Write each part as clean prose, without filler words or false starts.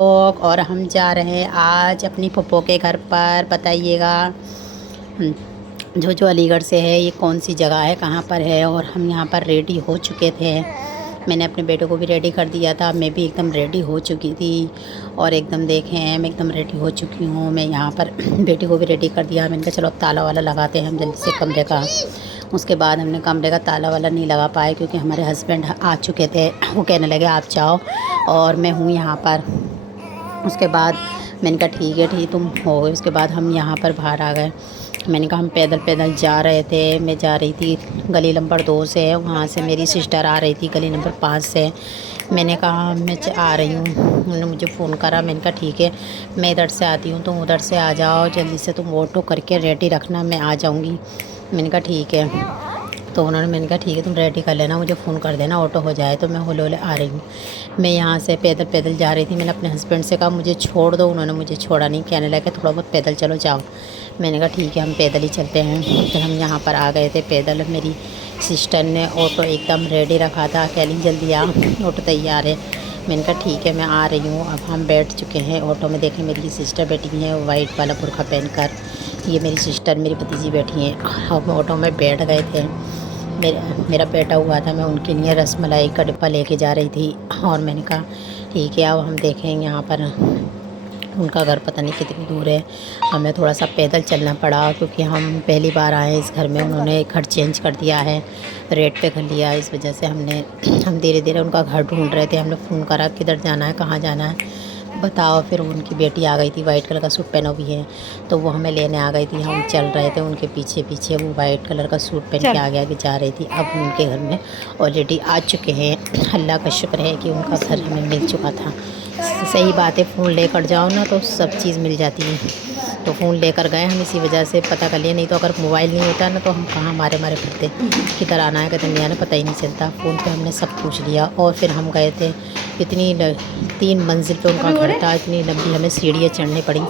और हम जा रहे हैं आज अपनी फूफो के घर पर। बताइएगा जो अलीगढ़ से है, ये कौन सी जगह है, कहाँ पर है। और हम यहाँ पर रेडी हो चुके थे। मैंने अपने बेटे को भी रेडी कर दिया था, मैं भी एकदम रेडी हो चुकी थी। और एकदम देखें, मैं एकदम रेडी हो चुकी हूँ। मैं यहाँ पर बेटे को भी रेडी कर दिया। मैंने कहा चलो अब ताला वाला लगाते हैं हम जल्दी से कमरे का। उसके बाद हमने कमरे का ताला वाला नहीं लगा पाए क्योंकि हमारे हस्बैंड आ चुके थे। वो कहने लगे आप जाओ और मैं हूँ यहाँ पर। उसके बाद मैंने कहा ठीक तुम हो गए। उसके बाद हम यहाँ पर बाहर आ गए। मैंने कहा हम पैदल पैदल जा रहे थे। मैं जा रही थी गली नंबर 2 से, वहाँ से मेरी सिस्टर आ रही थी गली नंबर 5 से। मैंने कहा मैं आ रही हूँ। उन्होंने मुझे फ़ोन करा। मैंने कहा ठीक है मैं इधर से आती हूँ, तुम उधर से आ जाओ जल्दी से, तुम ऑटो करके रेडी रखना, मैं आ जाऊँगी। मैंने कहा ठीक है। तो मैंने कहा ठीक है तुम रेडी कर लेना, मुझे फ़ोन कर देना, ऑटो हो जाए तो मैं होले होले आ रही हूँ। मैं यहाँ से पैदल पैदल जा रही थी। मैंने अपने हस्बैंड से कहा मुझे छोड़ दो, उन्होंने मुझे छोड़ा नहीं। कहने लगे थोड़ा बहुत पैदल चलो जाओ। मैंने कहा ठीक है हम पैदल ही चलते हैं। फिर हम यहाँ पर आ गए थे पैदल। मेरी सिस्टर ने ऑटो एकदम रेडी रखा था, कह ली जल्दी आ, ऑटो तैयार है। मैंने कहा ठीक है मैं आ रही हूँ। अब हम बैठ चुके हैं ऑटो में। देखें मेरी सिस्टर बैठी है वाइट वाला बुर्का पहनकर। ये मेरी सिस्टर मेरी भतीजी बैठी हैं। हम ऑटो में बैठ गए थे। मेरा बेटा हुआ था, मैं उनके लिए रसमलाई का डिब्बा लेके जा रही थी। और मैंने कहा ठीक है अब हम देखेंगे। यहाँ पर उनका घर पता नहीं कितनी दूर है। हमें थोड़ा सा पैदल चलना पड़ा क्योंकि हम पहली बार आए इस घर में। उन्होंने घर चेंज कर दिया है, रेट पे कर लिया, इस वजह से हम धीरे धीरे उनका घर ढूंढ रहे थे। हमने फ़ोन करा किधर जाना है, कहाँ जाना है बताओ। फिर उनकी बेटी आ गई थी, वाइट कलर का सूट पहना हुई है, तो वो हमें लेने आ गई थी। हम चल रहे थे उनके पीछे पीछे। वो वाइट कलर का सूट पहन के आगे आगे जा रही थी। अब उनके घर में ऑलरेडी आ चुके हैं। अल्लाह का शुक्र है कि उनका घर हमें मिल चुका था। सही बात है, फ़ोन लेकर जाओ ना तो सब चीज़ मिल जाती है। तो फ़ोन लेकर गए हम, इसी वजह से पता कर लिया। नहीं तो अगर मोबाइल नहीं होता ना तो हम कहाँ मारे मारे फिरते, किधर आना है किधर नहीं आना पता ही नहीं चलता। फ़ोन पे हमने सब पूछ लिया। और फिर हम गए थे। इतनी 3 मंजिल पे उनका घर था, इतनी लंबी हमें सीढ़ियाँ चढ़नी पड़ी।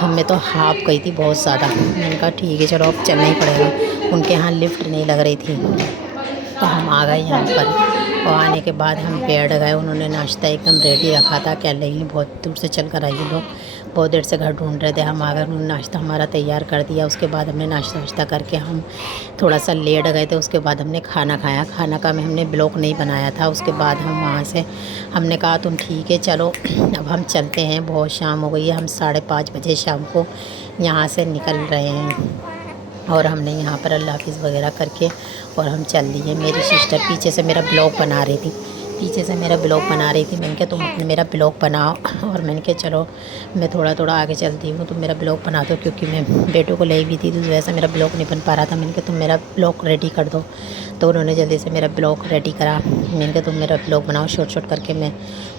हमें तो हाँफ गई थी बहुत ज़्यादा। मैंने कहा ठीक है चलो अब चलना ही पड़ेगा। उनके यहाँ लिफ्ट नहीं लग रही थी, तो हम आ गए यहाँ पर। और आने के बाद हम बैठ गए। उन्होंने नाश्ता एकदम रेडी रखा था। कह रही बहुत दूर से चल कर आई लोग, बहुत देर से घर ढूंढ रहे थे। हम आ गए, उन्होंने नाश्ता हमारा तैयार कर दिया। उसके बाद हमने नाश्ता वाश्ता करके हम थोड़ा सा लेट गए थे। उसके बाद हमने खाना खाया। खाना का में हमने ब्लॉग नहीं बनाया था। उसके बाद हम वहाँ से हमने कहा तुम ठीक है चलो अब हम चलते हैं, बहुत शाम हो गई है। हम 5:30 बजे शाम को यहाँ से निकल रहे हैं। और हमने यहाँ पर अल्लाह हाफ़िज़ वगैरह करके और हम चल दिए। मेरी सिस्टर पीछे से मेरा ब्लॉग बना रही थी, मैंने कहा तुम अपने मेरा ब्लॉग बनाओ। और मैंने कहा चलो मैं थोड़ा थोड़ा आगे चलती हूँ, तुम मेरा ब्लॉग बना दो, क्योंकि मैं बेटों को ले भी थी तो वैसा मेरा ब्लॉग नहीं बन पा रहा था। मैंने कहा तुम मेरा ब्लॉग रेडी कर दो। तो उन्होंने जल्दी से मेरा ब्लॉग रेडी करा। मैंने कहा तुम मेरा ब्लॉग बनाओ शॉर्ट करके, मैं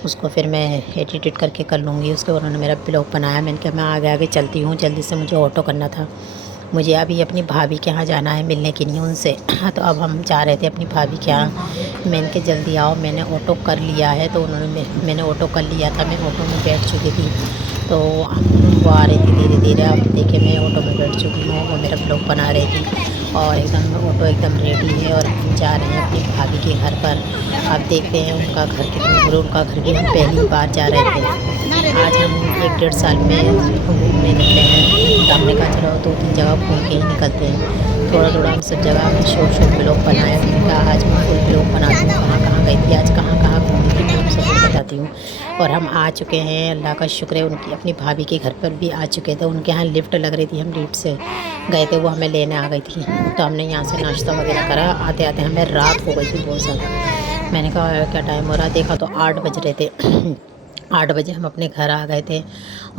उसको फिर मैं एडिट करके कर लूँगी। उसके बाद उन्होंने मेरा ब्लॉग बनाया। मैंने कहा मैं आगे आगे चलती हूँ, जल्दी से मुझे ऑटो करना था। मुझे अभी अपनी भाभी के यहाँ जाना है मिलने के लिए उनसे। तो अब हम जा रहे थे अपनी भाभी के यहाँ। मैंने कहा जल्दी आओ, मैंने ऑटो कर लिया है। तो मैंने ऑटो कर लिया था, मैं ऑटो में बैठ चुकी थी। तो वो आ रही थी धीरे धीरे। अब देखिए मैं ऑटो में बैठ चुकी हूँ, वो मेरा ब्लॉग बना रही थी। और एकदम ऑटो एकदम रेडी है और हम जा रहे हैं अपनी भाभी के घर पर। अब देखते हैं उनका घर कितनी दूर है। उनका घर भी हम पहली बार जा रहे थे। आज हम 1-1.5 साल में घूमने निकले हैं। तो हमने कहा चलो 2-3 जगह घूम के ही निकलते हैं। थोड़ा थोड़ा हम सब जगह में शॉर्ट ब्लॉग बनाया। मैंने कहा आज मैं फुल ब्लॉग बनाती हूँ, कहाँ कहाँ गई थी, आज कहाँ कहाँ घूमी थी, मैं आप सबको बताती हूँ। और हम आ चुके हैं, अल्लाह का शुक्र है। उनकी अपनी भाभी के घर पर भी आ चुके थे। उनके यहाँ लिफ्ट लग रही थी, हम लिफ्ट से गए थे, वो हमें लेने आ गई थी। तो हमने यहाँ से नाश्ता वगैरह करा। आते आते हमें रात हो गई थी बहुत ज़्यादा। मैंने कहा क्या टाइम हो रहा, देखा तो 8 बज रहे थे। 8 बजे हम अपने घर आ गए थे।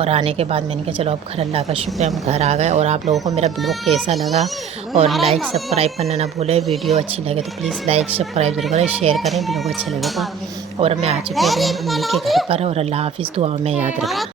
और आने के बाद मैंने कहा चलो अब घर अल्लाह का शुक्र है हम घर आ गए। और आप लोगों को मेरा ब्लॉग कैसा लगा और लाइक सब्सक्राइब करना ना भूलें। वीडियो अच्छी लगे तो प्लीज़ लाइक सब्सक्राइब जरूर करें, शेयर करें ब्लॉग अच्छे लगे तो। और मैं आ चुकी हूँ मम्मी के घर पर। और अल्लाह हाफ़िज़, दुआ में याद रखें।